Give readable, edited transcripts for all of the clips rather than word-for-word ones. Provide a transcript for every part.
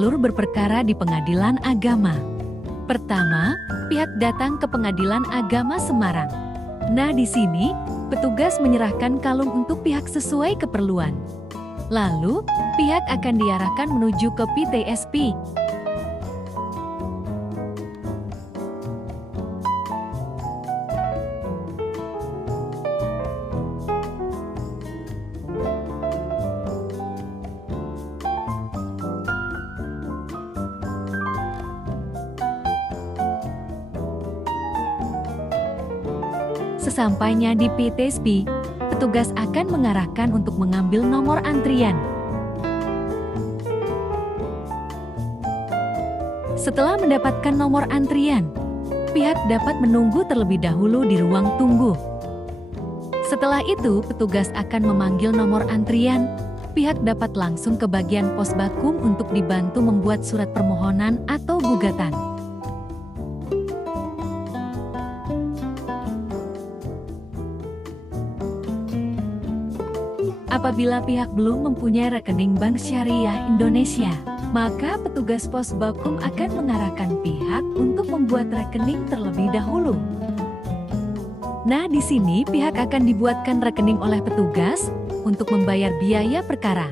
alur berperkara di Pengadilan Agama. Pertama, pihak datang ke Pengadilan Agama Semarang. Nah, di sini, petugas menyerahkan kalung untuk pihak sesuai keperluan. Lalu, pihak akan diarahkan menuju ke PTSP. Sesampainya di PTSP, petugas akan mengarahkan untuk mengambil nomor antrian. Setelah mendapatkan nomor antrian, pihak dapat menunggu terlebih dahulu di ruang tunggu. Setelah itu, petugas akan memanggil nomor antrian. Pihak dapat langsung ke bagian pos bakum untuk dibantu membuat surat permohonan atau gugatan. Apabila pihak belum mempunyai rekening Bank Syariah Indonesia, maka petugas pos bakum akan mengarahkan pihak untuk membuat rekening terlebih dahulu. Nah, di sini pihak akan dibuatkan rekening oleh petugas untuk membayar biaya perkara.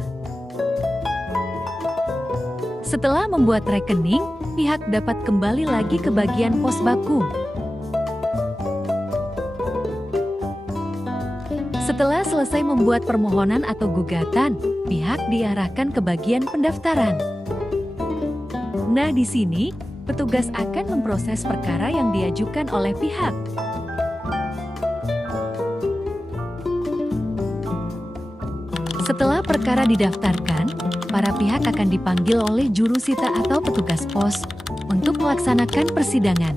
Setelah membuat rekening, pihak dapat kembali lagi ke bagian pos bakum. Setelah selesai membuat permohonan atau gugatan, pihak diarahkan ke bagian pendaftaran. Nah, di sini, petugas akan memproses perkara yang diajukan oleh pihak. Setelah perkara didaftarkan, para pihak akan dipanggil oleh jurusita atau petugas pos untuk melaksanakan persidangan.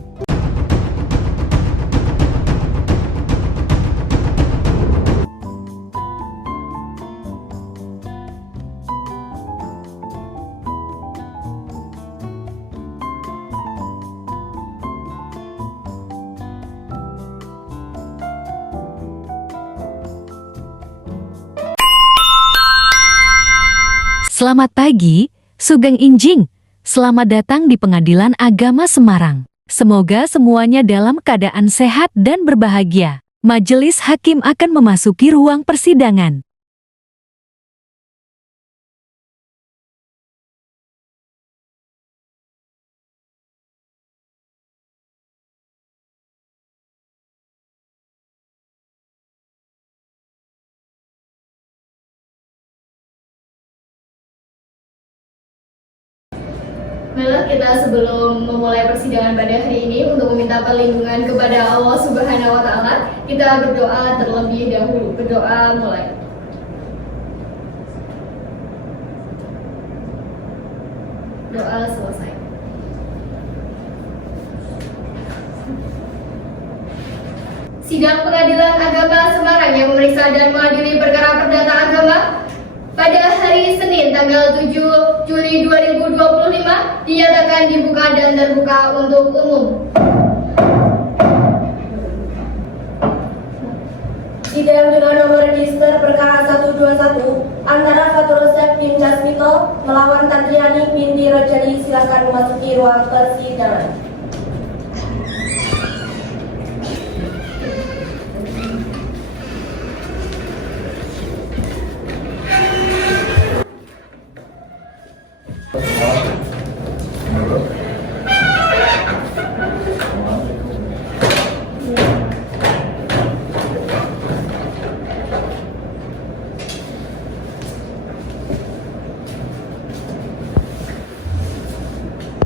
Selamat pagi, Sugeng Injing. Selamat datang di Pengadilan Agama Semarang. Semoga semuanya dalam keadaan sehat dan berbahagia. Majelis Hakim akan memasuki ruang persidangan. Baiklah, kita sebelum memulai persidangan pada hari ini untuk meminta perlindungan kepada Allah Subhanahu wa Ta'ala, kita berdoa terlebih dahulu. Berdoa mulai. Doa selesai. Sidang Pengadilan Agama Semarang yang memeriksa dan mengadili perkara perdata agama pada hari Senin tanggal 7 Juli 2025 dinyatakan dibuka dan terbuka untuk umum. Sidang dengan nomor register perkara 121 antara Fatur Rosek bin Jasmito melawan Tatiani binti Rojali, silakan memasuki ruang persidangan.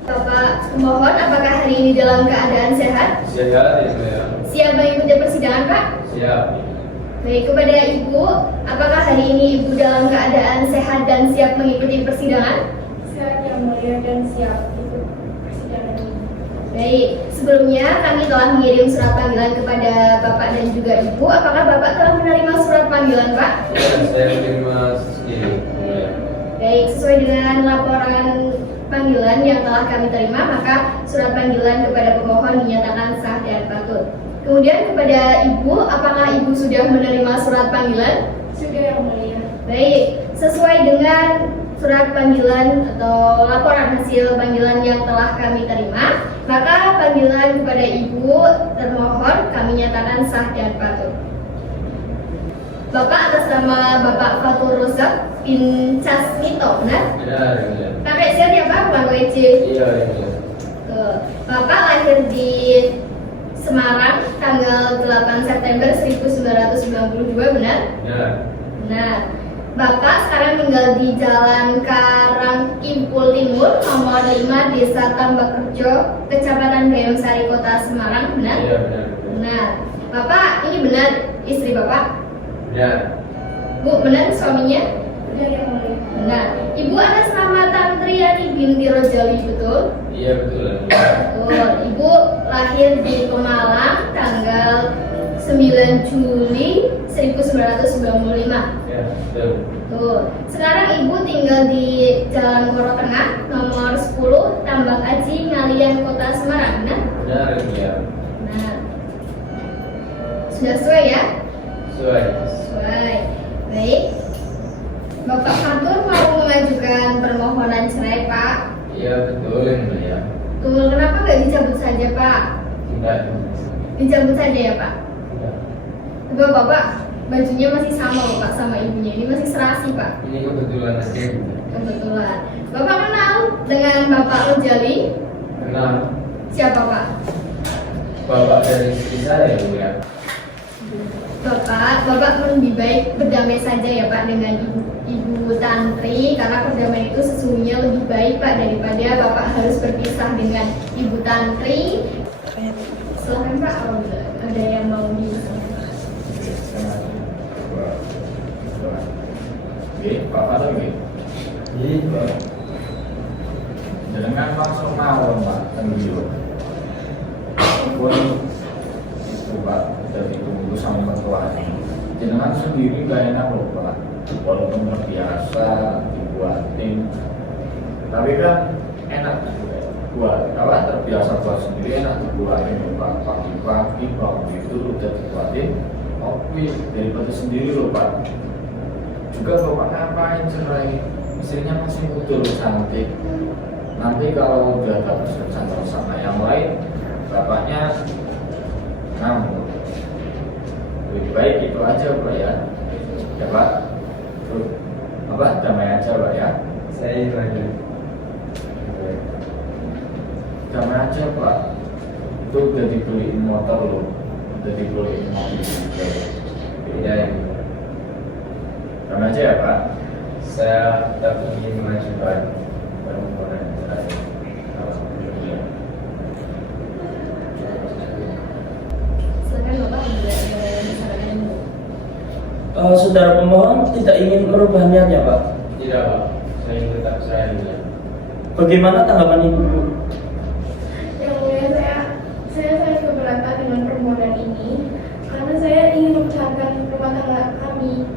Bapak pemohon, apakah hari ini dalam keadaan sehat? Sehat ya saya. Siap mengikuti persidangan, Pak? Siap. Baik, kepada Ibu, apakah hari ini Ibu dalam keadaan sehat dan siap mengikuti persidangan? Siap yang mulia dan siap ikut persidangan ini. Baik, sebelumnya kami telah mengirim surat panggilan kepada Bapak dan juga Ibu. Apakah Bapak telah menerima surat panggilan, Pak? Ya, saya menerima sendiri. Baik, sesuai dengan laporan panggilan yang telah kami terima, maka surat panggilan kepada pemohon dinyatakan sah dan patut. Kemudian kepada Ibu, apakah Ibu sudah menerima surat panggilan? Sudah yang mulia. Baik, sesuai dengan surat panggilan atau laporan hasil panggilan yang telah kami terima, maka panggilan kepada Ibu termohon kami nyatakan sah dan patut. Bapak atas nama Bapak Fatur Rozak bin Casmito, benar? Benar, benar. Pakai siat ya Pak, bukan WC. Iya, benar. Bapak lahir di Semarang tanggal 8 September 1992, benar? Benar. Benar. Bapak sekarang tinggal di Jalan Karangkimpul Timur, nomor 5, Desa Tambakrejo, Kecamatan Gayungsari, Kota Semarang, benar? Iya, benar. Benar. Bapak, ini benar istri Bapak? Benar. Bu, benar suaminya? Benar yang mulia. Benar. Ibu atas nama Tantriani binti Rojali, betul? Iya, betul. Betul. Ibu lahir di Pemalang tanggal 9 Juli 1995. Ya, betul. Betul. Sekarang Ibu tinggal di Jalan Koro Tengah, nomor 10, Tambak Aji, Ngalian, Kota Semarang, benar? Benar, iya. Nah, sudah sesuai ya? Sesuai. Sesuai. Baik. Bapak Fatur mau mengajukan permohonan cerai, Pak. Iya, betul, yang mulia. Betul. Kenapa nggak dicabut saja, Pak? Tidak. Dicabut saja ya, Pak? Tidak. Coba Bapak, bajunya masih sama loh, Pak, sama ibunya. Ini masih serasi, Pak. Ini kebetulan aja. Kebetulan. Bapak kenal dengan Bapak Rojali? Kenal Siapa, Pak? bapak dari istri saya, ya. Bapak lebih baik berdamai saja ya Pak dengan Ibu Tantri, karena perdamaian itu sesungguhnya lebih baik Pak daripada Bapak harus berpisah dengan Ibu Tantri. Silahkan Pak, kalau ada yang mau disampaikan. Oke, Pak Fatur nggih. Iya. Jenengan langsung mawon Pak teng biro. Pun itu Pak dari keputusan ketua ini. Jenengan sendiri gak enak loh Pak. Walaupun terbiasa dibuatin, tapi kan enak buat apa terbiasa buat sendiri enak dibuatin loh Pak. Pagi-pagi bangun itu udah dibuatin kopi daripada sendiri loh Pak. Juga Bapak ngapain cerai? Istrinya masih muda loh, cantik. Nanti kalau udah tak bercanda sama yang lain, bapaknya ngambek. Lebih baik itu aja Pak ya. Ya Pak. Tuh, apa damai aja Pak ya. Saya itu aja. Damai aja Pak. Itu udah dibeliin motor loh, udah dibeliin mobil juga. Iya, yang mulia. Damai aja ya Pak. Saya tetap ingin mengajukan permohonan cerai. Alhamdulillah. Silakan Bapak, ada yang disampaikan Ibu. Saudara pemohon tidak ingin merubah niatnya, Pak. Tidak, Pak. Saya ingin tetap saya juga. Bagaimana tanggapan Ibu? Yang mulia, saya sangat keberatan dengan permohonan ini karena saya ingin mempertahankan rumah tangga kami.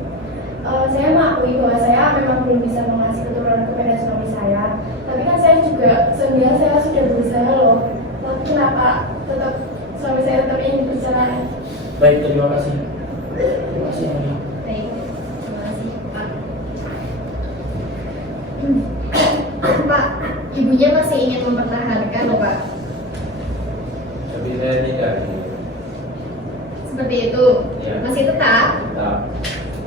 Saya mengakui bahwa saya memang belum bisa mengasih keturunan kepada suami saya, tapi kan saya juga sebenarnya saya sudah berusaha loh. Tapi kenapa tetap suami saya tetap ingin bercerai? Baik, terima kasih. Terima kasih, Yang Mulia. Baik, terima kasih Pak. Pak, ibunya masih ingin mempertahankan loh Pak. Tapi saya tidak. Seperti itu. Ya. Masih tetap. Tetap.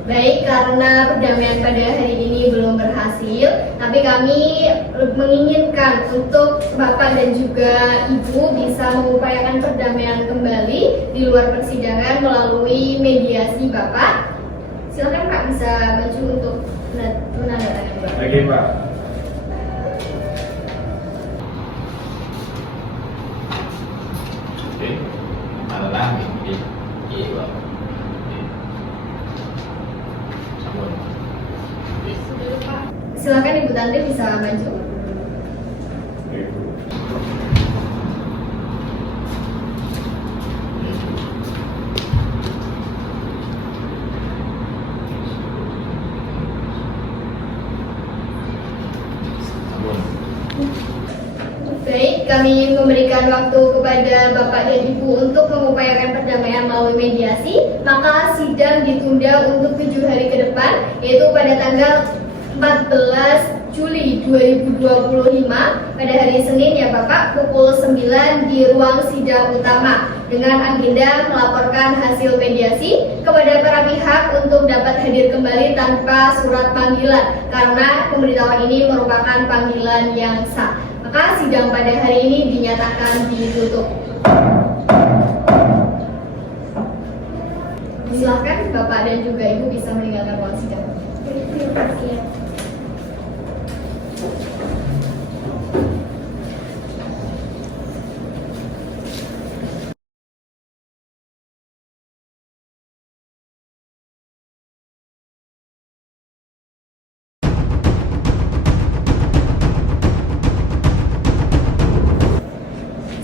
Baik, karena perdamaian pada hari ini belum berhasil, tapi kami menginginkan untuk Bapak dan juga Ibu bisa mengupayakan perdamaian kembali di luar persidangan melalui mediasi Bapak. Silakan Pak, bisa maju untuk menandatangani Bapak. Oke Pak. Oke, mana lagi? Iya Pak. Sambung. Silakan Ibu Tantri bisa maju. Baik, kami ingin memberikan waktu kepada Bapak dan Ibu untuk mengupayakan perdamaian melalui mediasi. Maka sidang ditunda untuk 7 hari ke depan, yaitu pada tanggal 14 Juli 2025 pada hari Senin ya Bapak pukul 9 di ruang sidang utama dengan agenda melaporkan hasil mediasi kepada para pihak untuk dapat hadir kembali tanpa surat panggilan karena pemberitahuan ini merupakan panggilan yang sah. Maka sidang pada hari ini dinyatakan ditutup. Silahkan Bapak dan juga Ibu bisa meninggalkan ruang sidang. Terima kasih ya.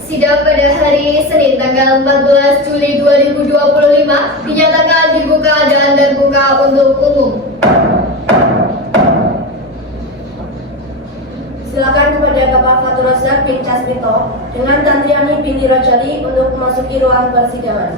Sidang pada hari Senin tanggal 14 Juli 2025 dinyatakan dibuka dan terbuka untuk umum. Silakan kepada Bapak Fatur Razak bin Casmito dengan Tantriani binti Rajali untuk memasuki ruang persidangan.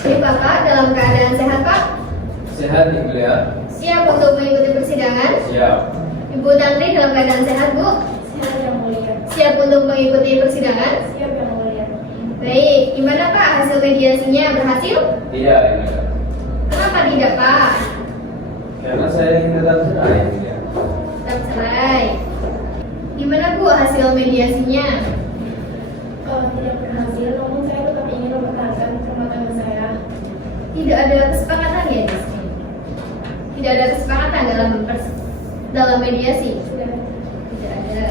Ini Bapak dalam keadaan sehat Pak? Sehat Ibu ya? Siap untuk mengikuti persidangan? Siap. Ibu Tantri dalam keadaan sehat Bu? Siap yang mulia. Siap untuk mengikuti persidangan? Siap yang mulia. Baik, gimana Pak hasil mediasinya berhasil? Tidak Ibu ya? Kenapa tidak Pak? Karena saya ingin tetap cerai Ibu ya? Tetap cerai. Gimana Bu hasil mediasinya? Tidak berhasil, namun saya tetap ingin mempertahankan rumah tangga saya. Tidak ada kesepakatan ya di sini? Tidak ada kesepakatan dalam mediasi? Sudah. Tidak ada.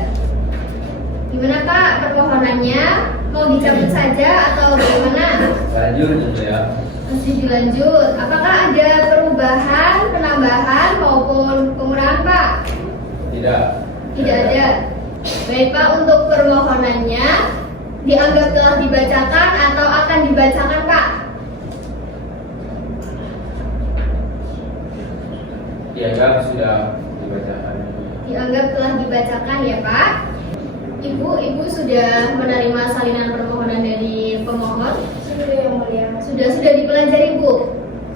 Gimana Pak permohonannya? Mau dicabut saja atau bagaimana? Lanjut Ibu ya? Masih dilanjut. Apakah ada perubahan, penambahan maupun pengurangan Pak? Tidak. Tidak ada. Baik Pak, untuk permohonannya dianggap telah dibacakan atau akan dibacakan Pak? Dianggap sudah dibacakan. Dianggap telah dibacakan ya Pak. Ibu sudah menerima salinan permohonan dari pemohon? Sudah yang mulia. Sudah dipelajari Bu?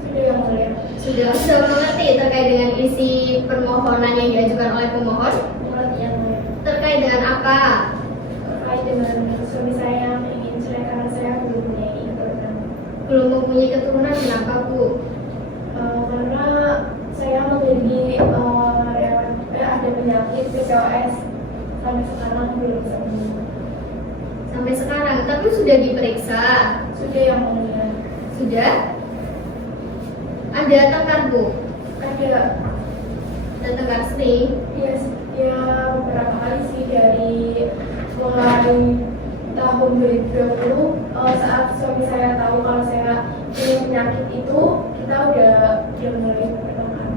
Sudah yang mulia. Sudah mengerti terkait dengan isi permohonan yang diajukan oleh pemohon? Mengerti yang mulia. Terkait dengan apa? Terkait dengan suami saya yang ingin cerai karena saya belum punya keturunan. Belum mempunyai keturunan, kenapa Bu? Karena saya memiliki ada penyakit PCOS sampai sekarang belum sembuh. Sampai sekarang, tapi sudah diperiksa? Sudah yang mulia. Sudah? Ada tengkar Bu? Ada Ada tengkar sering? ya beberapa kali sih dari mulai tahun 2020 saat suami saya tahu kalau saya punya penyakit itu kita udah mulai bertengkar.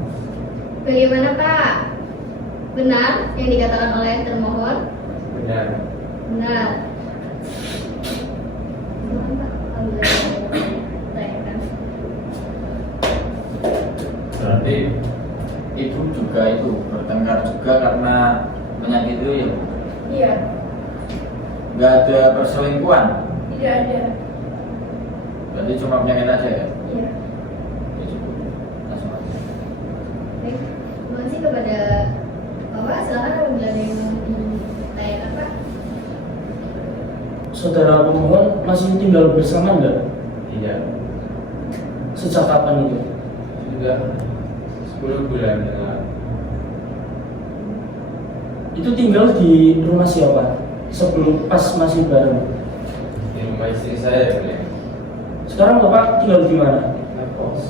Bagaimana Pak? Benar yang dikatakan oleh termohon? Benar. Benar. Berarti ibu juga itu bertengkar juga karena penyakit itu ya? Iya, Nggak ada perselingkuhan? tidak ada. Berarti cuma penyakit aja ya? Iya. Ya cukup. Langsung aja. Baik, terima kasih kepada Bapak. Silakan apabila ada yang mau ditanyakan Pak. Saudara pemohon masih tinggal bersama enggak? Tidak. Sejak kapan itu? Sudah 10 bulan yang lalu. Itu tinggal di rumah siapa? Sebelum pas masih bareng. Di rumah istri saya Ibu ya? Sekarang Bapak tinggal di mana? Ngekos.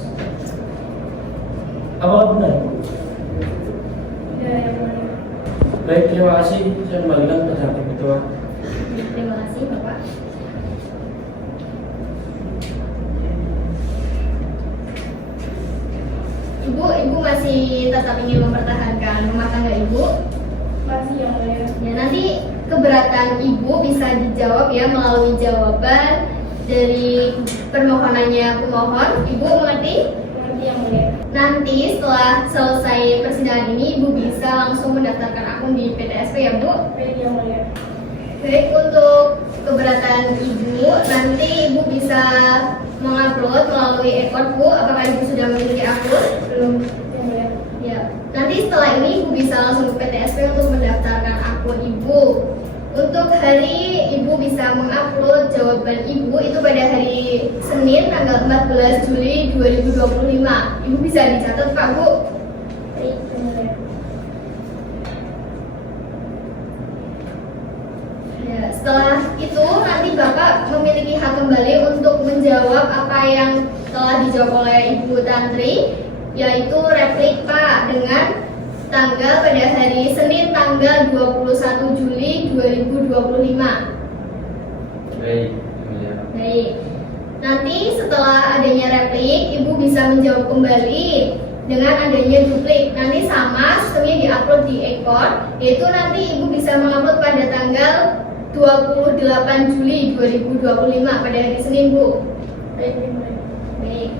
Apakah benar? Tidak yang mulia. Baik, terima kasih. Saya kembalikan pada Hakim Ketua. Terima kasih Bapak. Ibu masih tetap ingin mempertahankan rumah tangga Ibu? Masih yang mulia. Ya, nanti keberatan Ibu bisa dijawab ya melalui jawaban dari permohonannya pemohon. Ibu mengerti? Yang mulia. Nanti setelah selesai persidangan ini, Ibu bisa langsung mendaftarkan akun di PTSP ya Bu. Baik, yang mulia. Baik, untuk keberatan Ibu, nanti Ibu bisa mengupload melalui ekor Bu. Apakah Ibu sudah memiliki akun? Belum, yang mulia. Ya, nanti setelah ini Ibu bisa langsung ke PTSP untuk mendaftarkan akun Ibu. Untuk hari Ibu bisa mengupload jawaban Ibu itu pada hari Senin tanggal 14 Juli 2025. Ibu bisa dicatat Pak Bu. Baik, yang mulia. Ya, setelah itu nanti Bapak memiliki hak kembali untuk menjawab apa yang telah dijawab oleh Ibu Tantri, yaitu replik Pak dengan tanggal pada hari Senin tanggal 21 Juli 2025. Baik, ya. Baik. Nanti setelah adanya replik, Ibu bisa menjawab kembali dengan adanya duplik. Nanti sama sistemnya diupload di ekor, yaitu nanti Ibu bisa mengupload pada tanggal 28 Juli 2025 pada hari Senin Bu. Baik, yang mulia. Baik.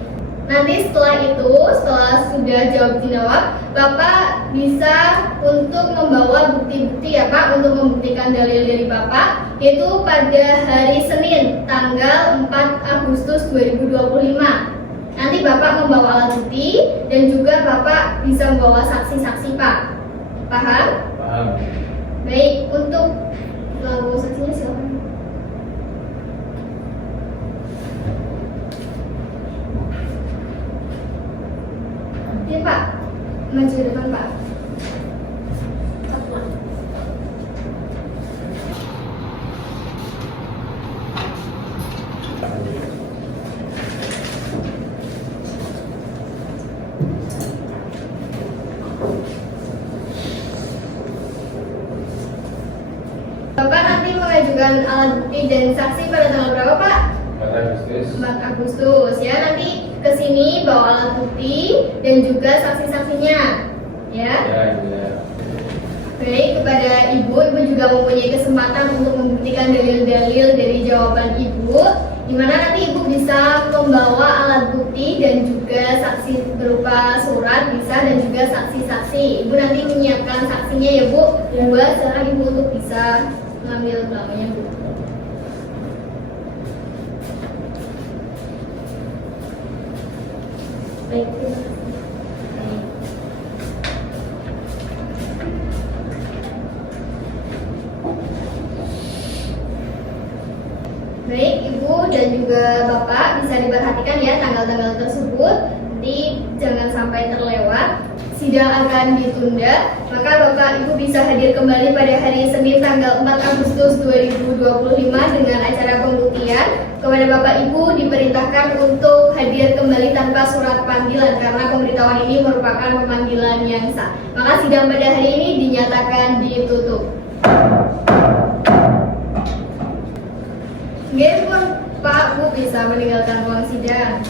Nanti setelah itu, setelah sudah jawab Bapak bisa untuk membawa bukti-bukti ya Pak, untuk membuktikan dalil dari Bapak, yaitu pada hari Senin tanggal 4 Agustus 2025. Nanti Bapak membawa alat bukti dan juga Bapak bisa membawa saksi-saksi Pak. Paham? Paham. Baik, untuk saksinya silakan. Ya Pak, maju ke depan Pak. Bapak nanti mengajukan alat bukti dan saksi pada tanggal berapa Pak? 4 Agustus. 4 Agustus ya, nanti ke sini bawa alat bukti dan juga saksi-saksinya ya. Ya, ya. Baik, kepada Ibu juga mempunyai kesempatan untuk membuktikan dalil-dalil dari jawaban Ibu, di mana nanti Ibu bisa membawa alat bukti dan juga saksi berupa surat bisa dan juga saksi-saksi. Ibu nanti menyiapkan saksinya ya Bu. Buat sekarang Ibu untuk bisa mengambil namanya Bu. Baik, terima kasih. Baik, Ibu dan juga Bapak bisa diperhatikan ya tanggal-tanggal tersebut. Nanti jangan sampai terlewat. Sidang akan ditunda, maka Bapak Ibu bisa hadir kembali pada hari Senin tanggal 4 Agustus 2025 dengan acara pembuktian. Kepada Bapak Ibu diperintahkan untuk hadir kembali tanpa surat panggilan karena pemberitahuan ini merupakan pemanggilan yang sah. Maka sidang pada hari ini dinyatakan ditutup. Nggih pun Pak Bu bisa meninggalkan ruang sidang.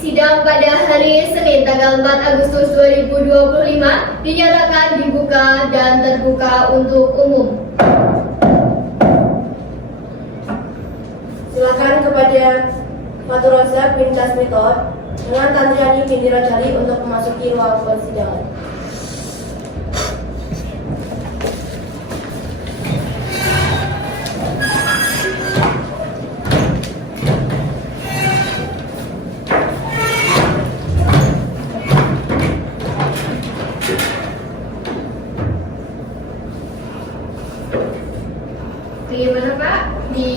Sidang pada hari Senin tanggal 4 Agustus 2025 dinyatakan dibuka dan terbuka untuk umum. Silakan kepada Fatur Razak bin Casmito dengan Tantriani binti Rajali untuk memasuki ruang persidangan. Bagaimana Pak di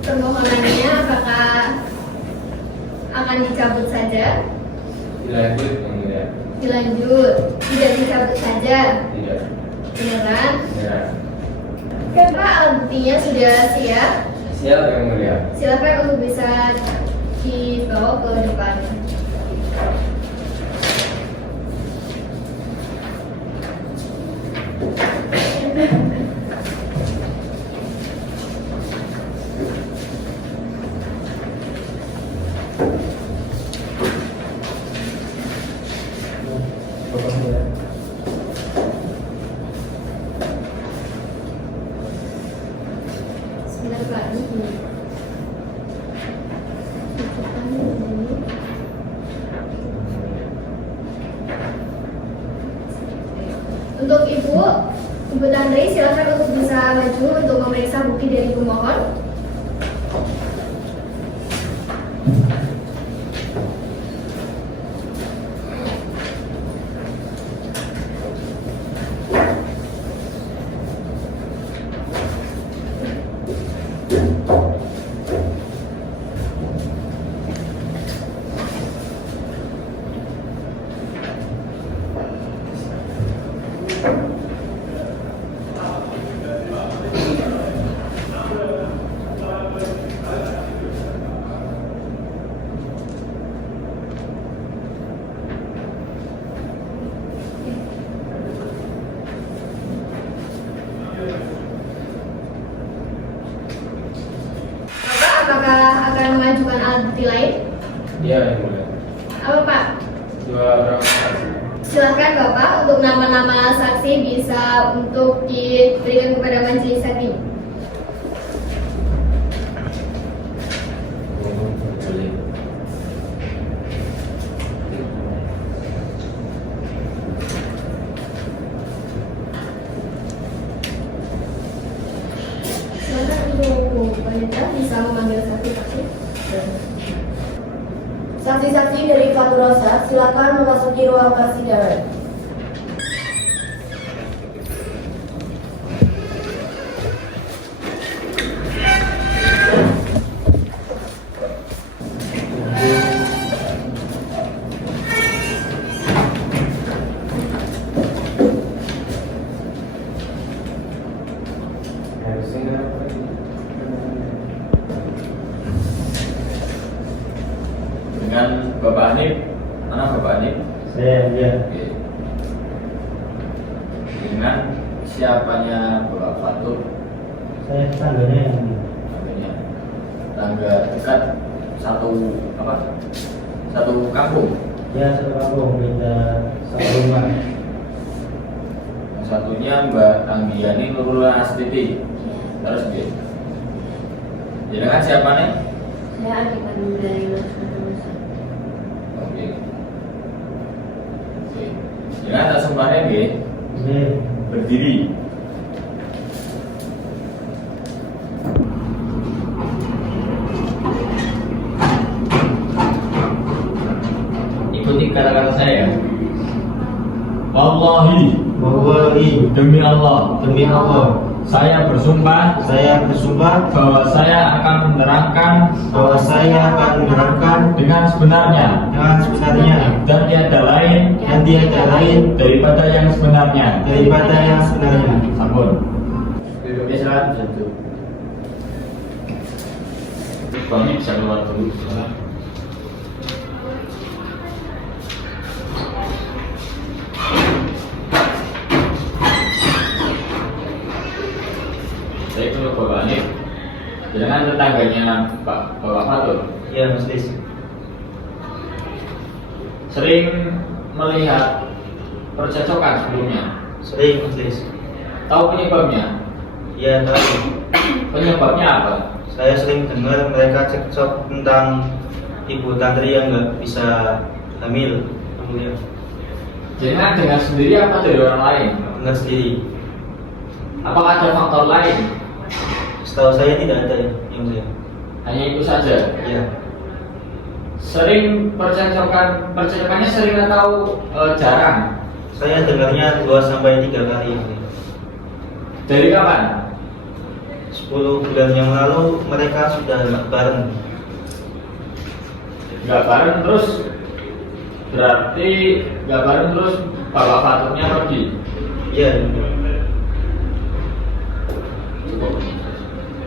permohonannya, apakah akan dicabut saja? Dilanjut, yang mulia. Dilanjut, tidak dicabut saja? Tidak. Beneran? Ya. Oke Pak, alat buktinya sudah siap. Siap, yang mulia. Silakan untuk bisa dibawa ke depan. Sebentar Pak, ini. Untuk Ibu Tantri, silakan untuk bisa maju untuk memeriksa bukti dari pemohon. Bapak, apakah akan mengajukan alat bukti lain? Iya, yang mulia. Apa Pak? 2 orang saksi. Silakan Bapak untuk nama-nama saksi bisa untuk diberikan kepada majelis hakim. Boleh. Silakan untuk wanita bisa memanggil saksi-saksi. Saksi-saksi dari Fatur Rosa, silakan memasuki ruang persidangan. Dengan Bapak Hanif, mana Bapak Hanif? Saya ya. Oke. Dengan siapanya Bapak Fatur? Saya tangganya yang Namanya tangga dekat satu kampung. ya satu kampung beda satu rumah. Yang satunya Mbak Anggiani Nurul Astiti. Terus dia. Dengan siapa nih? Saya adik kandung dari Mas. Oke. Oke. Dengan tak sempatnya dia Ini berdiri. Ikuti kata-kata saya. Wallahi, demi Allah, saya bersumpah bahwa saya akan menerangkan dengan sebenarnya dan tiada lain daripada yang sebenarnya. Sampun. Duduknya silakan duduk. Suami bisa keluar dulu. Saya itu Bapak Hanif. Jangan tetangganya Bapak Fatur. ya Mas Lis. Sering melihat percocokan sebelumnya. Sering Mas Lis. Tahu penyebabnya? Ya tahu. Penyebabnya apa? Saya sering dengar mereka cekcok tentang ibu tantri yang nggak bisa hamil. Kemudian Jangan dengan sendiri apa dari orang lain? dengar sendiri. Apakah ada faktor lain? Setahu saya tidak ada yang saya. Hanya itu saja. Ya. Sering percocokannya sering atau jarang? Saya dengarnya 2-3 kali. Dari kapan? 10 bulan yang lalu mereka sudah bareng. Nggak bareng terus berarti nggak bareng terus Bapak Faturnya pergi. Iya. Cukup.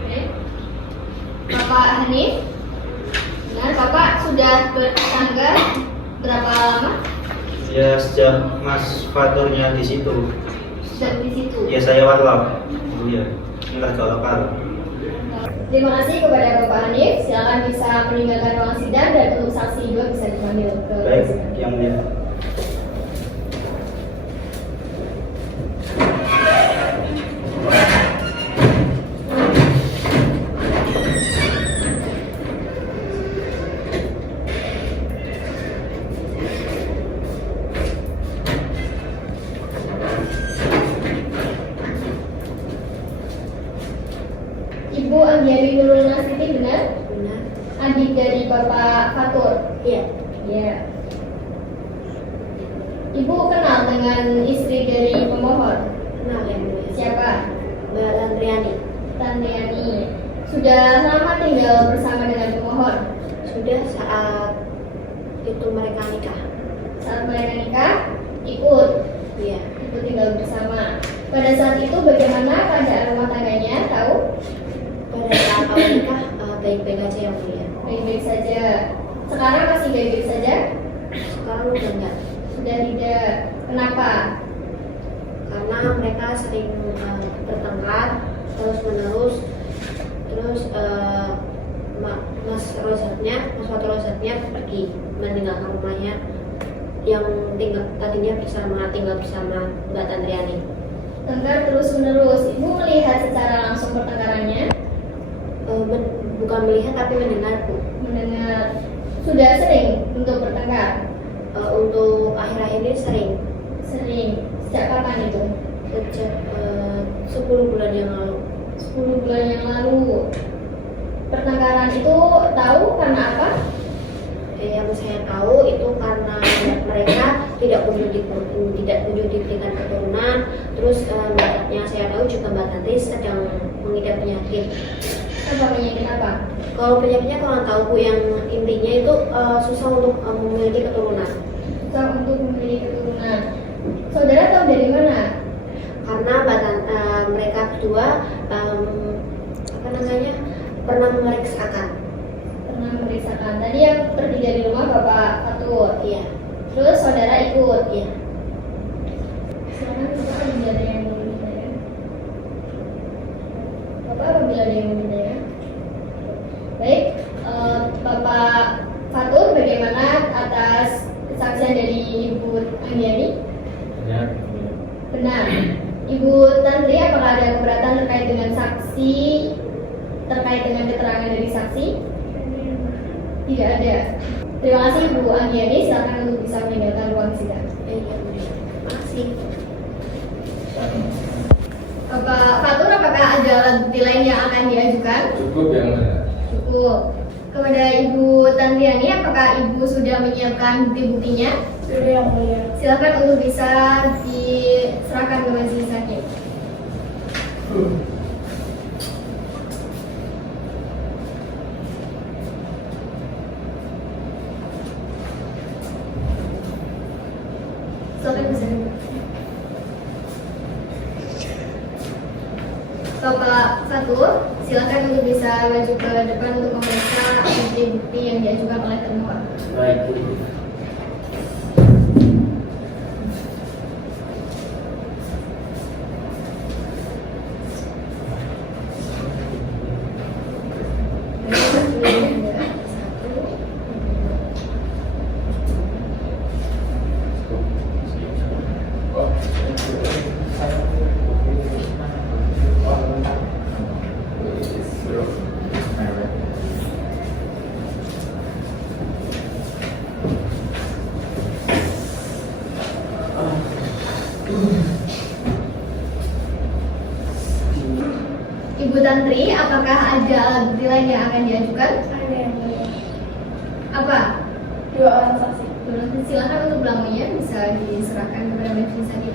Oke. Bapak Hanif, benar Bapak sudah bertangga berapa lama? Ya sejak Mas Faturnya di situ. Sudah di situ. Ya saya warlap. Iya. Enggak lokal. Terima kasih kepada Bapak Hanif. Silakan bisa meninggalkan ruang sidang dan untuk saksi juga bisa dipanggil ke Baik, sidang. yang mulia. Ibu Anggiani Nurul Nasiti benar? Benar. Adik dari Bapak Fatur. Iya. Ya. Ibu kenal dengan istri dari pemohon. Kenal yang mulia. Siapa? Mbak Landriani. Tandiani. Sudah lama tinggal bersama dengan pemohon. Sudah saat itu mereka nikah. Saat mereka nikah, ikut Iya. tinggal bersama. Pada saat itu bagaimana keadaan rumah tangganya? Tahu? Pada saat awal nikah baik-baik aja yang mulia. Baik-baik saja. Sekarang masih baik-baik saja? Sekarang udah enggak. Sudah tidak. Kenapa? Karena mereka sering bertengkar terus menerus. Terus Mas Fatur Rozatnya pergi meninggalkan rumahnya yang tadinya tinggal bersama Mbak Tandriani. Tengkar terus menerus. Ibu melihat secara langsung pertengkarannya? Bukan melihat tapi mendengar, Bu. Mendengar. Sudah sering untuk bertengkar? Untuk akhir-akhir ini sering. Sering. Sejak kapan itu? Sejak 10 bulan yang lalu. 10 bulan yang lalu. Pertengkaran itu tahu karena apa? Yang saya tahu itu karena mereka tidak kunjung diberikan keturunan. Terus mbaknya saya tahu juga Mbak Tantri sedang mengidap penyakit. Apa penyakit apa? Kalau penyakitnya kurang tahu Bu, yang intinya itu susah untuk memiliki keturunan. Susah untuk memiliki keturunan. Saudara tahu dari mana? Karena mereka berdua pernah memeriksakan. Pernah memeriksakan. Tadi yang pergi dari rumah Bapak Fatur. Iya. Terus saudara ikut. Iya. Silakan Bapak apabila ada yang ingin ditanya. Bapak apabila ada yang ingin ditanya. Baik, Bapak Fatur, bagaimana atas kesaksian dari Ibu Anggiani? Benar. Benar. Ibu Tantri, apakah ada keberatan terkait dengan saksi, terkait dengan keterangan dari saksi? Tidak ada. Terima kasih Ibu Anggiani, silakan untuk bisa meninggalkan ruang sidang. Terima kasih. Bapak Fatur, apakah ada alat bukti lain yang akan diajukan? Cukup yang mana? Cukup. Kepada Ibu Tantiani, apakah Ibu sudah menyiapkan bukti-buktinya? Sudah yang mulia. Silakan untuk bisa diserahkan ke majelis hakim. Silakan bisa. Bapak Fatur, silakan untuk bisa maju ke depan untuk memeriksa bukti-bukti yang diajukan oleh termohon. Baik, Bu. Ibu Tantri, apakah ada alat bukti lain yang akan diajukan? Ada yang mulia. Apa? 2 orang saksi. Silakan untuk belangnya bisa diserahkan kepada majelis hakim.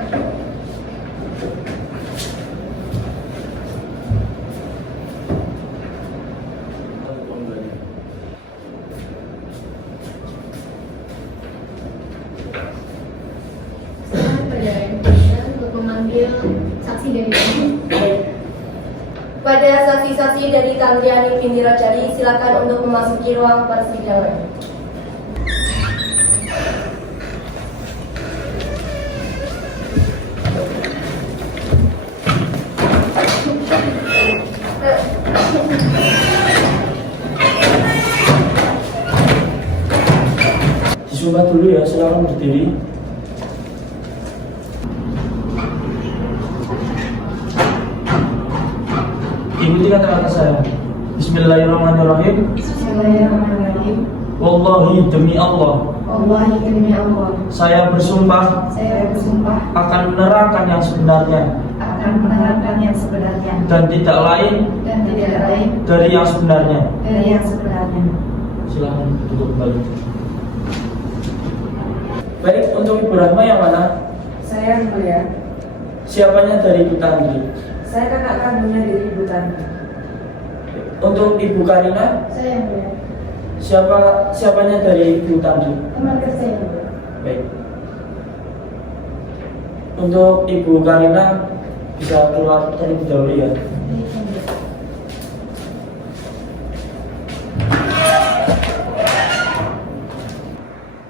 Sekarang pada Indonesia untuk memanggil saksi dari kami. Kepada saksi-saksi dari Tandriani binti Rajali, silakan untuk memasuki ruang persidangan. Disumpah dulu ya, silakan berdiri. Ikuti kata-kata saya. Bismillahirrahmanirrahim. Bismillahirrahmanirrahim. Wallahi demi Allah, Wallahi demi Allah, saya bersumpah saya bersumpah akan menerangkan yang sebenarnya akan menerangkan yang sebenarnya dan tidak lain dan tidak lain dari yang sebenarnya. dari yang sebenarnya. Silakan duduk kembali. Baik, untuk Ibu Rahma yang mana? Saya yang mulia, Siapanya dari Ibu Tandri? saya kakak kandungnya dari Ibu Tandri. Untuk Ibu Karina? Saya yang mulia, Siapanya dari Ibu Tandri? teman kerja yang mulia. Baik. Untuk Ibu Karina bisa keluar terlebih dahulu ya.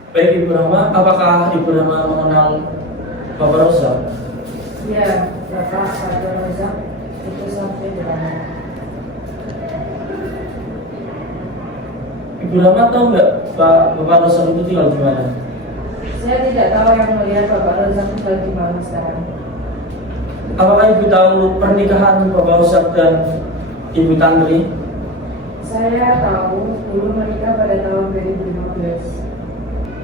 Baik Ibu Rahma, apakah Ibu Rahma mengenal Bapak Rosa? Ya, Bapak Fatur Rozak itu sampai di mana? Ibu Rahma tahu nggak Bapak Rosa itu tinggal di mana? Saya tidak tahu yang melihat Bapak Rozak tinggal di mana sekarang. Apakah Ibu tahu pernikahan Bapak Rosa dan Ibu Tandri? Saya tahu dulu menikah pada tahun 2015.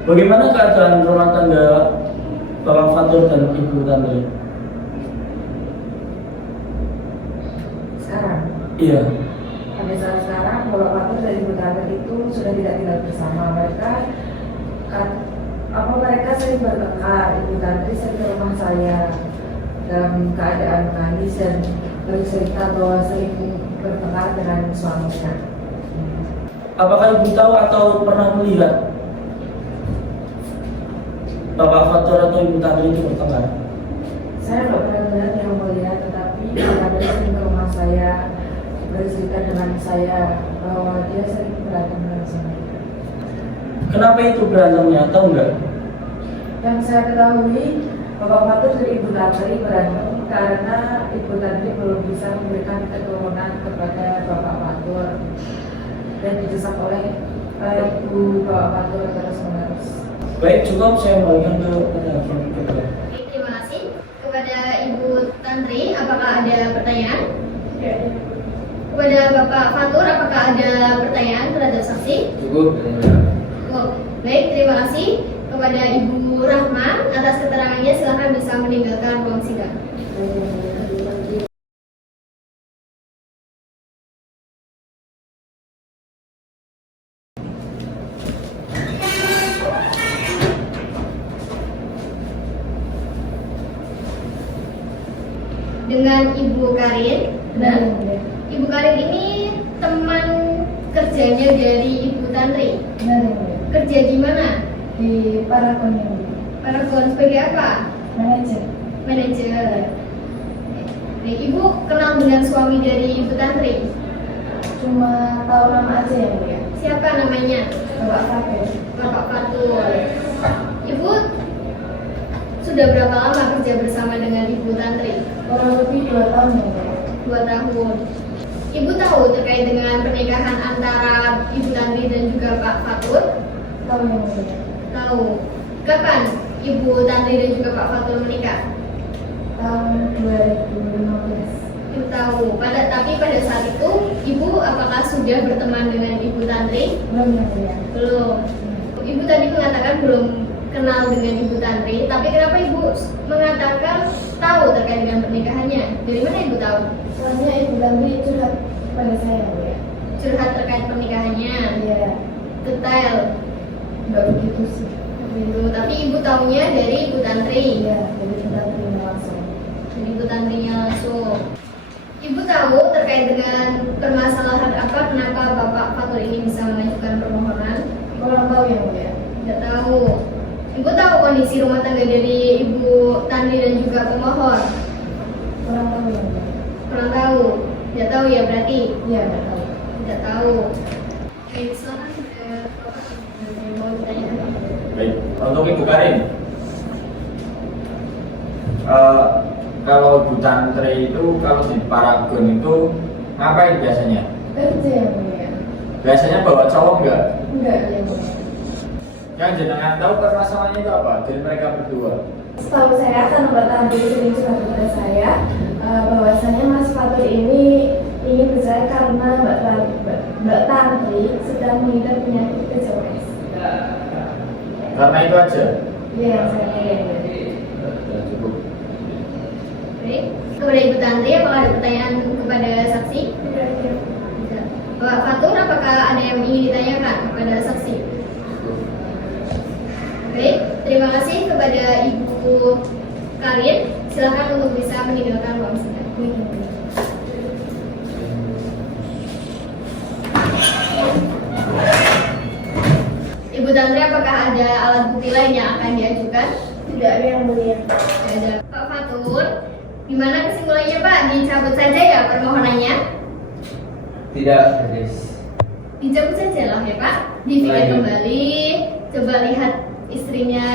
Bagaimana keadaan rumah tangga Bapak Fatur dan Ibu Tandri? Sekarang, Iya. pada saat sekarang Bapak Fatur dan Ibu Tandri itu sudah tidak tinggal bersama. Mereka sering bertengkar. Ibu Tandri sering ke rumah saya dalam keadaan menangis dan bercerita bahwa sering bertengkar dengan suaminya. Apakah Ibu tahu atau pernah melihat Bapak Fatur atau Ibu Tandri itu bertengkar? Saya tidak pernah melihat yang mulia, tetapi Ibu Tandri sering ke rumah saya bercerita dengan saya bahwa dia sering berantem dengan saya. Kenapa itu berantemnya? Tahu nggak? Yang saya ketahui, Bapak Fatur dan Ibu Tandri berantem karena Ibu Tandri belum bisa memberikan keturunan kepada Bapak Fatur dan didesak oleh Ibu Bapak Fatur terus-menerus. Baik, cukup saya kembalikan ke penjelasan kedua. Terima kasih. Kepada Ibu Tantri, apakah ada pertanyaan? Kepada Bapak Fatur, apakah ada pertanyaan terhadap saksi? Cukup. Oh, baik, terima kasih. Kepada Ibu Rahma, atas keterangannya silakan bisa meninggalkan ruang sidang. Dengan Ibu Karin. Nah, Ibu Karin ini teman kerjanya dari Ibu Tantri. Kerja di mana? Di Paragon yang Paragon sebagai apa? manajer. Manajer. Nih, Ibu kenal dengan suami dari Ibu Tantri? Cuma tahu nama aja ya, Bu ya. Siapa namanya? Bapak Fatur. Bapak Fatur. Ibu sudah berapa lama kerja bersama dengan Ibu Tantri? Kurang lebih 2 tahun ya, Bu ya. 2 tahun. Ibu tahu terkait dengan pernikahan antara Ibu Tantri dan juga Pak Fatur? Tahu yang mulia. Tahu. Kapan Ibu Tantri dan juga Pak Fatur menikah? Tahun 2015. Ibu tahu. Tapi pada saat itu Ibu apakah sudah berteman dengan Ibu Tantri? Belum yang mulia. Belum. Ibu tadi mengatakan belum kenal dengan Ibu Tantri, tapi kenapa Ibu mengatakan tahu terkait dengan pernikahannya? Dari mana Ibu tahu? Soalnya Ibu Tantri curhat pada saya, Bu ya. Curhat terkait pernikahannya. Iya, Detail. nggak begitu sih. Begitu. Tapi Ibu tahunya dari Ibu Tantri. Iya, dari Ibu Tantri langsung. Dari Ibu Tantrinya langsung. Ibu tahu terkait dengan permasalahan apa kenapa Bapak Fatur ini bisa mengajukan permohonan? Kurang tahu yang mulia. Tidak tahu. Ibu tahu kondisi rumah tangga dari Ibu Tantri dan juga pemohon? Kurang tahu yang mulia. Kurang tahu. Tidak tahu tahu ya berarti? Iya, nggak tahu. Tidak tahu. Oke, silakan mau ditanyakan. Baik, untuk Ibu Karin, kalau Ibu Tantri itu kalau di Paragon itu ngapain biasanya? Kerja yang mulia. Biasanya bawa cowok nggak? Enggak, yang mulia. Yang jenengan tahu permasalahannya itu apa? Dari mereka berdua. Setahu saya karena Mbak Tantri sering curhat kepada saya bahwasanya Mas Fatur ini ingin bercerai karena Mbak Tantri sedang mengidap penyakit PCOS. Karena itu aja. Iya, yang saya lihat. Ya, cukup. Baik, kepada Ibu Tantri, apakah ada pertanyaan kepada saksi? Tidak. Tidak. Pak Fatur, apakah ada yang ingin ditanyakan kepada saksi? Baik, terima kasih kepada Ibu Karin. Silakan untuk bisa meninggalkan ruang sidang. Ibu Tantri, apakah ada alat bukti lain yang akan diajukan? Tidak ada yang mulia. Tidak ada. Pak Fatur, gimana kesimpulannya Pak? Dicabut saja ya permohonannya? Tidak, guys. Dicabut saja lah ya Pak. Dipikir Lanjut. kembali. Coba lihat istrinya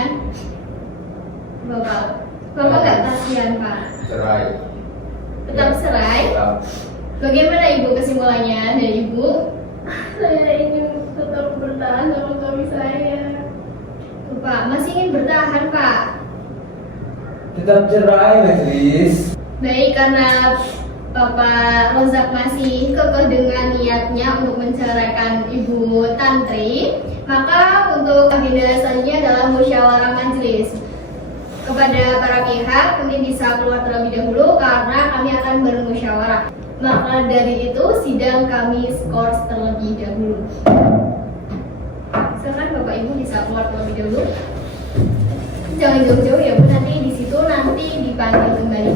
Bapak. Bapak nggak kasihan Pak? Cerai. Tetap cerai? Tetap. Bagaimana Ibu kesimpulannya dari Ibu? Saya ingin tetap bertahan sama suami saya. Tuh, Pak, masih ingin bertahan Pak? Tetap cerai, guys. Baik, karena Bapak Rozak masih kekeh dengan niatnya untuk menceraikan Ibu Tantri, maka untuk agenda selanjutnya adalah musyawarah majelis. Kepada para pihak mungkin bisa keluar terlebih dahulu karena kami akan bermusyawarah. Maka dari itu sidang kami skors terlebih dahulu. Silakan Bapak Ibu bisa keluar terlebih dahulu. Jangan jauh-jauh ya Bu, nanti di situ nanti dipanggil kembali.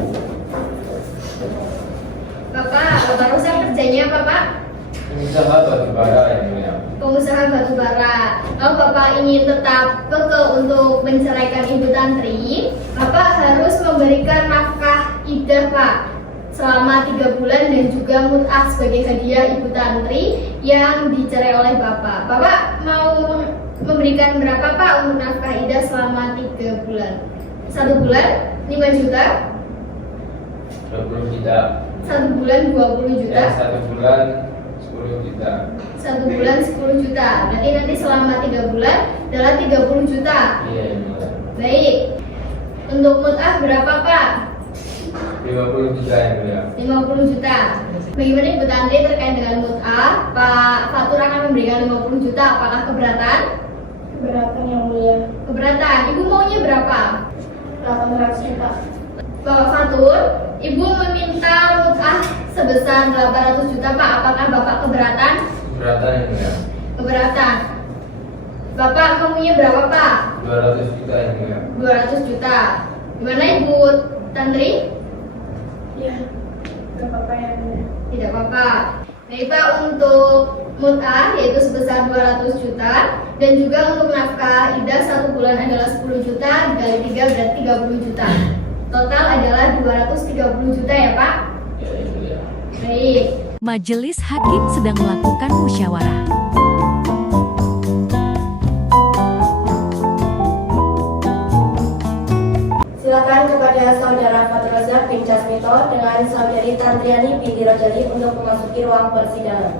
Bapak Rozak kerjanya apa Pak? Pengusaha batu bara yang mulia. Pengusaha batu bara. Kalau Bapak ingin tetap kekeh untuk menceraikan Ibu Tantri, Bapak harus memberikan nafkah iddah Pak selama 3 bulan dan juga mut'ah sebagai hadiah Ibu Tantri yang dicerai oleh Bapak. Bapak mau memberikan berapa Pak untuk nafkah iddah selama 3 bulan? 1 bulan 5 juta, 20 juta. 1 bulan 20 juta, Ya, 1 bulan 10 juta. 1 bulan 10 juta. Berarti nanti selama 3 bulan adalah 30 juta. Iya, yang mulia. Baik. Untuk mut'ah berapa Pak? 50 juta yang mulia. 50 juta. Bagaimana Ibu Tantri terkait dengan mut'ah? Pak Fatur akan memberikan 50 juta. Apakah keberatan? Keberatan yang mulia. Keberatan. Ibu maunya berapa? 800 juta. Bapak Fatur, Ibu meminta mut'ah sebesar 800 juta Pak. Apakah Bapak keberatan? Keberatan yang mulia. Keberatan. Bapak maunya berapa Pak? 200 juta yang mulia. 200 juta. Gimana Ibu Tantri? Ya, nggak apa-apa yang mulia. Tidak apa-apa. Baik Pak, untuk mut'ah yaitu sebesar 200 juta dan juga untuk nafkah iddah 1 bulan adalah 10 juta dikali 3 berarti 30 juta. Total adalah 230 juta ya Pak? Ya, yang mulia. Baik. Majelis Hakim sedang melakukan musyawarah. Silakan kepada Saudara Fatur Rozak bin Jasmito dengan Saudari Tantriani binti Rojali untuk memasuki ruang persidangan.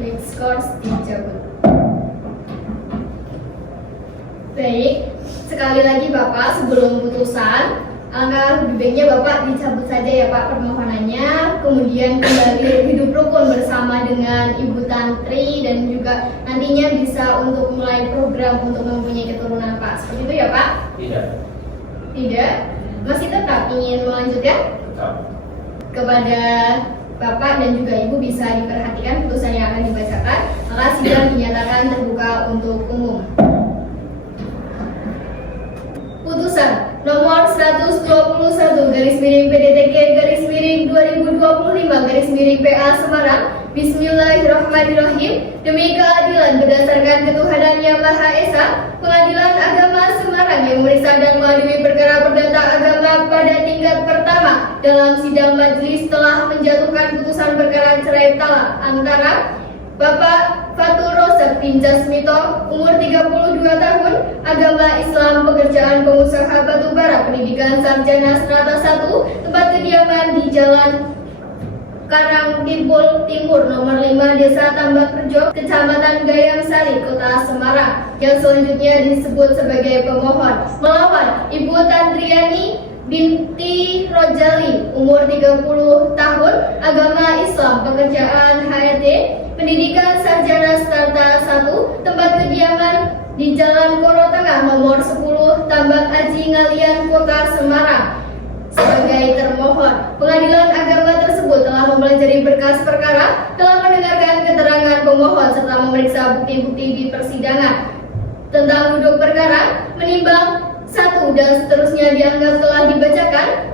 Next scores dicabut. Baik, sekali lagi Bapak sebelum putusan, alangkah lebih baiknya Bapak dicabut saja ya Pak permohonannya, kemudian kembali hidup rukun bersama dengan Ibu Tantri dan juga nantinya bisa untuk mulai program untuk mempunyai keturunan Pak. Seperti itu ya Pak? Tidak. Tidak? Masih tetap ingin melanjutkan? Tetap. Kepada Bapak dan juga Ibu bisa diperhatikan putusan yang akan dibacakan, maka sidang dinyatakan terbuka untuk umum. Putusan nomor 100 PDTK/PDTK/2025/PA Semarang. Bismillahirrahmanirrahim. Demi keadilan berdasarkan ketuhanan yang Maha Esa, Pengadilan Agama Semarang yang memeriksa dan mengadili perkara perdata agama pada tingkat pertama dalam sidang majelis telah menjatuhkan putusan perkara cerai talak antara Bapak Fatur Rozak bin Jasmito, umur 32 tahun, agama Islam, pekerjaan pengusaha batubara, pendidikan sarjana strata 1, tempat kediaman di Jalan Karangkidul Timur nomor 5 Desa Tambak Rejo, Kecamatan Gayam Sari, Kota Semarang, yang selanjutnya disebut sebagai pemohon, melawan Ibu Tantriani binti Rojali, umur 30 tahun, agama Islam, pekerjaan HRD, pendidikan sarjana strata 1, tempat kediaman di Jalan Koro Tengah nomor 10 Tambak Aji Ngalian, Kota Semarang, sebagai termohon. Pengadilan agama tersebut telah mempelajari berkas perkara, telah mendengarkan keterangan pemohon serta memeriksa bukti-bukti di persidangan tentang duduk perkara, menimbang 1 dan seterusnya dianggap telah dibacakan,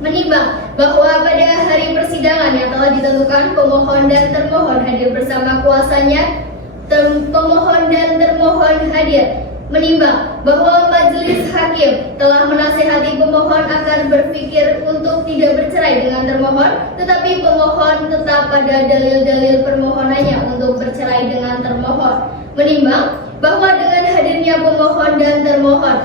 menimbang bahwa pada hari persidangan yang telah ditentukan pemohon dan termohon hadir bersama kuasanya, pemohon dan termohon hadir, menimbang bahwa majelis hakim telah menasihati pemohon akan berpikir untuk tidak bercerai dengan termohon, tetapi pemohon tetap pada dalil-dalil permohonannya untuk bercerai dengan termohon, menimbang bahwa dengan hadirnya pemohon dan termohon,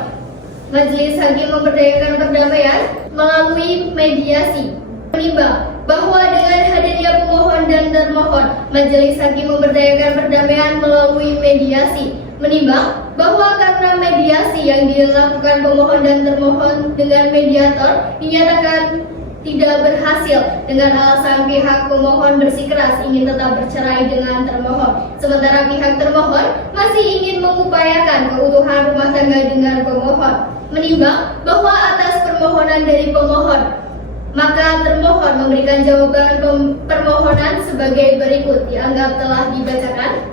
majelis hakim memberdayakan perdamaian melalui mediasi, menimbang bahwa dengan hadirnya pemohon dan termohon, majelis hakim memberdayakan perdamaian melalui mediasi, menimbang bahwa karena mediasi yang dilakukan pemohon dan termohon dengan mediator dinyatakan tidak berhasil dengan alasan pihak pemohon bersikeras ingin tetap bercerai dengan termohon, sementara pihak termohon masih ingin mengupayakan keutuhan rumah tangga dengan pemohon, menimbang bahwa atas permohonan dari pemohon, maka termohon memberikan jawaban permohonan sebagai berikut dianggap telah dibacakan,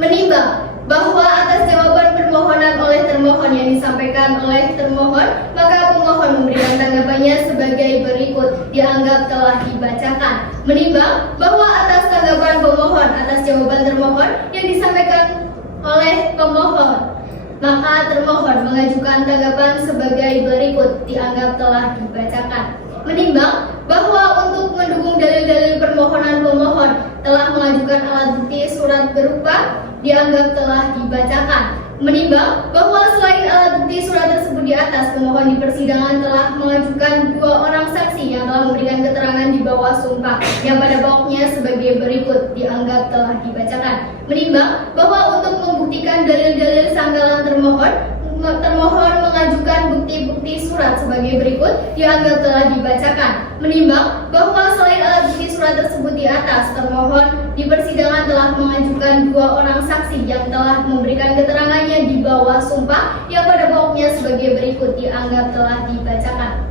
menimbang bahwa atas jawaban permohonan oleh termohon yang disampaikan oleh termohon, maka pemohon memberikan tanggapannya sebagai berikut dianggap telah dibacakan, menimbang bahwa atas tanggapan pemohon atas jawaban termohon yang disampaikan oleh pemohon, maka termohon mengajukan tanggapan sebagai berikut dianggap telah dibacakan, menimbang bahwa untuk mendukung dalil-dalil permohonan pemohon telah mengajukan alat bukti surat berupa dianggap telah dibacakan, menimbang bahwa selain alat bukti surat tersebut di atas, pemohon di persidangan telah mengajukan 2 orang saksi yang telah memberikan keterangan di bawah sumpah yang pada pokoknya sebagai berikut dianggap telah dibacakan, menimbang bahwa untuk membuktikan dalil-dalil sanggalan termohon mengajukan bukti-bukti surat sebagai berikut dianggap telah dibacakan, menimbang bahwa selain alat bukti surat tersebut di atas, termohon di persidangan telah mengajukan 2 orang saksi yang telah memberikan keterangannya di bawah sumpah yang pada pokoknya sebagai berikut dianggap telah dibacakan.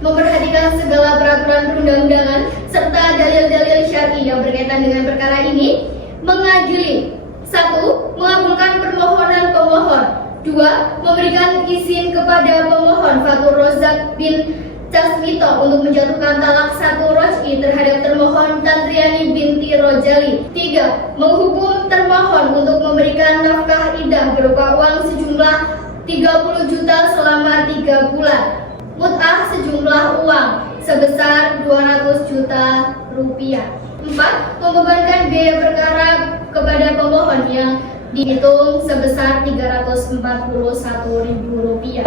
Memperhatikan segala peraturan perundang-undangan serta dalil-dalil syar'i yang berkaitan dengan perkara ini, mengadili 1. Mengabulkan permohonan pemohon. 2. Memberikan izin kepada pemohon Fatur Rozak bin Jasmito untuk menjatuhkan talak 1 roj'i terhadap termohon Tantriani binti Rojali. 3. Menghukum termohon untuk memberikan nafkah iddah berupa uang sejumlah 30 juta selama 3 bulan. Mut'ah sejumlah uang sebesar 200 juta rupiah. 4. Membebankan biaya perkara kepada pemohon yang dihitung sebesar Rp341.000.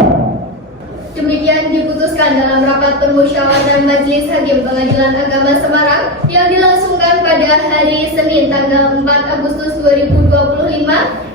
Demikian diputuskan dalam rapat permusyawaratan Majelis Hakim Pengadilan Agama Semarang yang dilangsungkan pada hari Senin tanggal 4 Agustus 2025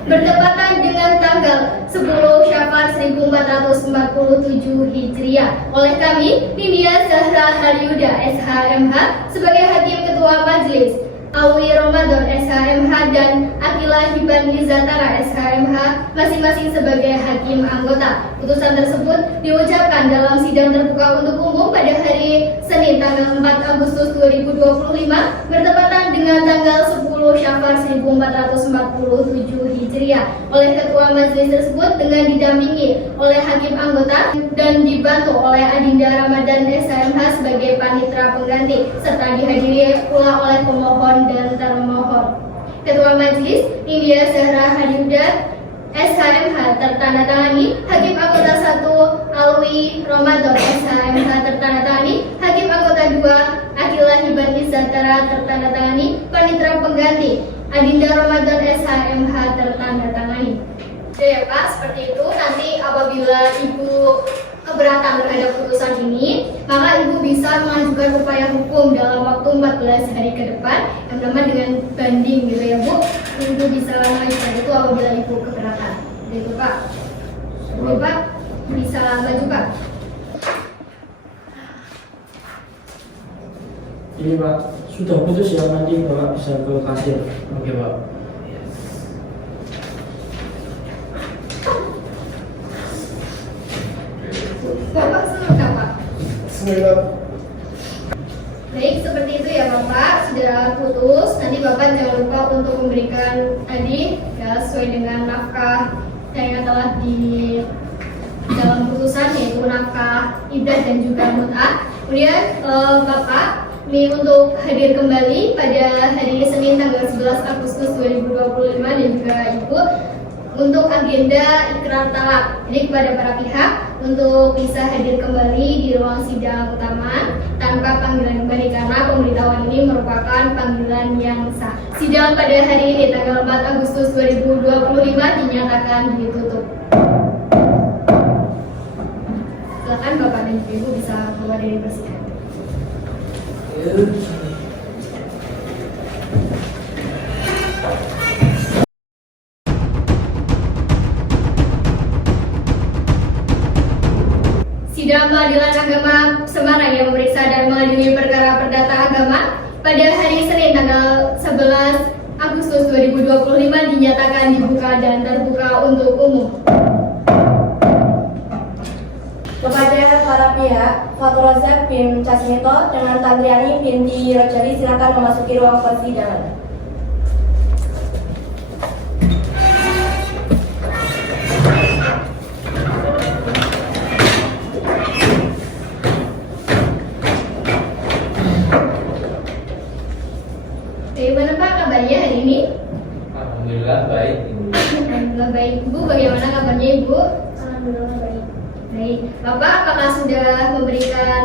bertepatan dengan tanggal 10 Syawal 1447 Hijriah oleh kami, Nindya Zahra Haryuda, SHMH, sebagai Hakim Ketua Majelis. Alwi Ramadan SHMH dan Akilah Hiban Nizatara SHMH masing-masing sebagai hakim anggota. Putusan tersebut diucapkan dalam sidang terbuka untuk umum pada hari Senin tanggal 4 Agustus 2025 bertepatan dengan tanggal 10 Syawal 1447 Hijriah oleh Ketua Majelis tersebut dengan didampingi oleh hakim anggota dan dibantu oleh Adinda Ramadan SHMH sebagai panitera pengganti serta dihadiri pula oleh pemohon dan termohon. Ketua Majelis Nindya Zahra Hadiuda SHMH tertandatangani, Hakim Anggota 1 Alwi Ramadan SHMH tertandatangani, Hakim Anggota 2 Akilah Hiban Nizatara tertandatangani, panitera pengganti Adinda Ramadan SHMH tertandatangani. Ya Pak, seperti itu. Nanti apabila Ibu keberatan terhadap putusan ini, maka Ibu bisa mengajukan upaya hukum dalam waktu 14 hari ke depan yang bernama dengan banding gitu ya Bu. Ibu bisa mengajukan itu apabila Ibu keberatan. Gitu Pak. Oke Pak, bisa maju Pak. Ini Pak, sudah putus ya, nanti Bapak bisa ke kasir. Oke Pak. Bapak sudah Pak. Bismillah. Baik, seperti itu ya Bapak, sudah putus. Nanti Bapak jangan lupa untuk memberikan tadi ya sesuai dengan nafkah yang telah di dalam putusan, yaitu nafkah iddah dan juga mut'ah. Kemudian Bapak ini untuk hadir kembali pada hari Senin tanggal 11 Agustus 2025 dan juga Ibu untuk agenda ikrar talak. Jadi kepada para pihak untuk bisa hadir kembali di ruang sidang utama tanpa panggilan kembali karena pemberitahuan ini merupakan panggilan yang sah. Sidang pada hari ini tanggal 4 Agustus 2025 dinyatakan ditutup. Silakan Bapak dan Ibu bisa keluar dari persidangan. Sidang Pengadilan Agama Semarang yang memeriksa dan mengadili perkara perdata agama pada hari Senin tanggal 11 Agustus 2025 dinyatakan dibuka dan terbuka untuk umum. Kepada para pihak, Fatur Razak bin Casmito dengan Tantriani binti Rojali silakan memasuki ruang persidangan. Bagaimana Pak kabarnya hari ini? Alhamdulillah baik. Alhamdulillah baik. Ibu bagaimana kabarnya Ibu? Alhamdulillah baik. Baik. Bapak apakah sudah memberikan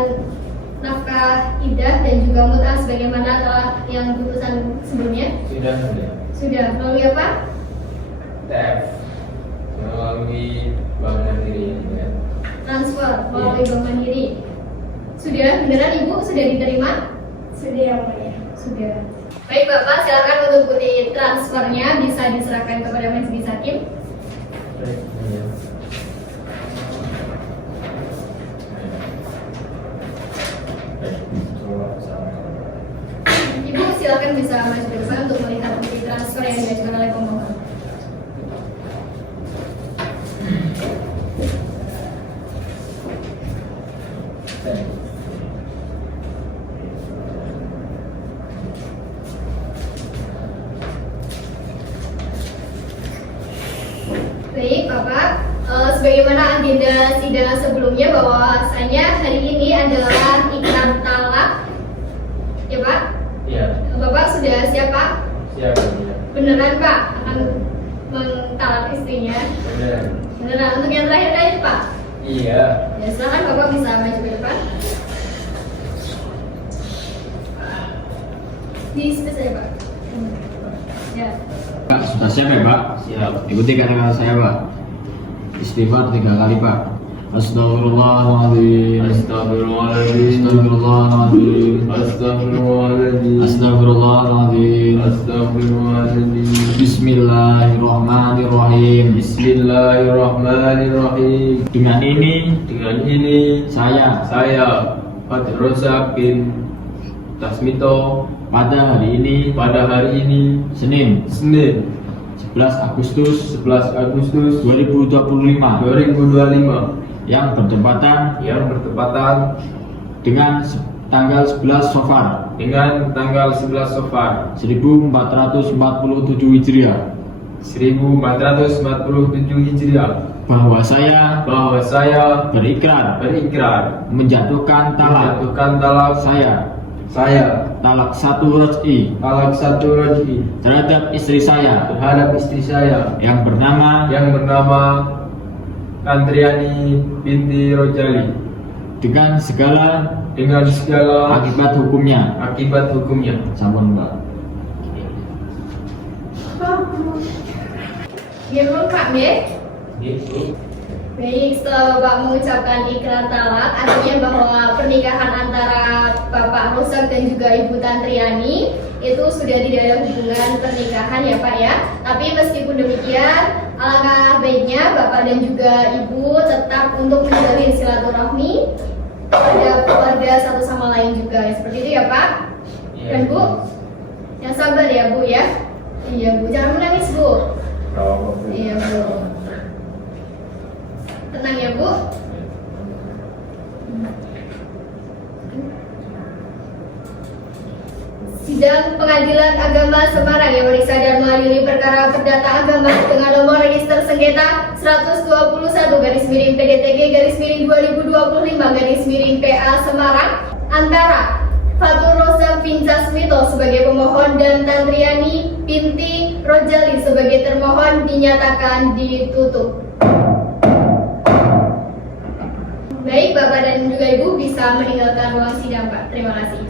nafkah iddah dan juga mut'ah sebagaimana telah yang putusan sebelumnya? Sudah. Sudah. Melalui apa? TF melalui Bank Mandiri ya. Transfer melalui Bank Mandiri. Sudah beneran Ibu sudah diterima? Sudah yang mulia. Sudah. Baik Bapak, silakan untuk bukti transfernya bisa diserahkan kepada majelis hakim. Baik. Iya. Ibu silakan bisa maju ke depan untuk melihat bukti transfer yang diajukan oleh pemohon. Baik Bapak, sebagaimana agenda sidang sebelumnya bahwasanya hari ini adalah ikrar talak, ya Pak? Iya. Bapak sudah siap Pak? Siap ya. Beneran Pak akan mentalak istrinya? Benar. Beneran. Untuk yang terakhir kali Pak? Iya. Ya silakan Bapak bisa maju ke depan. Di situ saja Pak. Ya. Pak, sudah siap ya Pak? Siap. Ikuti kata-kata saya Pak. Istighfar 3 kali Pak. Astagfirullahaladzim. Astagfirullahaladzim. Astagfirullahaladzim. Astagfirullahaladzim. Astagfirullahaladzim. Astagfirullahaladzim. Bismillahirrahmanirrahim. Bismillahirrahmanirrahim. Dengan ini Dengan ini saya Fatur Razak bin Tasmito pada hari ini pada hari ini Senin Senin 11 Agustus 11 Agustus 2025 2025 yang bertepatan dengan tanggal 11 Safar dengan tanggal 11 Safar 1447 Hijriah 1447 Hijriah bahwa saya berikrar menjatuhkan talak saya talak 1 raj'i terhadap istri saya yang bernama Andriani binti Rojali dengan segala akibat hukumnya sampun Mbak. Ya lengkap ya. Baik, setelah Bapak mengucapkan ikrar talak, artinya bahwa pernikahan antara Bapak Rosak dan juga Ibu Tantriani itu sudah tidak ada hubungan pernikahan ya Pak ya. Tapi meskipun demikian, alangkah baiknya Bapak dan juga Ibu tetap untuk menjalin silaturahmi pada keluarga satu sama lain juga. Seperti itu ya Pak. Dan Bu, yang sabar ya Bu ya. Iya Bu, jangan menangis Bu. Iya Bu. Tenang ya Bu. Sidang Pengadilan Agama Semarang yang memeriksa dan mengadili perkara perdata agama dengan nomor register sengketa 121/PDTG/2025/PA Semarang antara Fatur Rosa Vincas Mito sebagai pemohon dan Tantriani binti Rojali sebagai termohon dinyatakan ditutup. Baik, Bapak dan juga Ibu bisa meninggalkan ruang sidang, Pak. Terima kasih.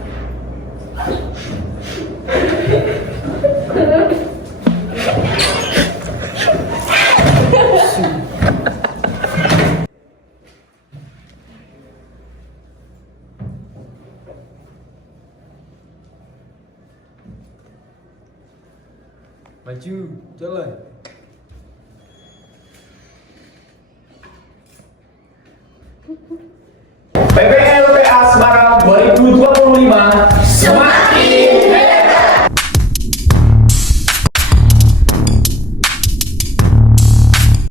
Maju, jalan. Thank you.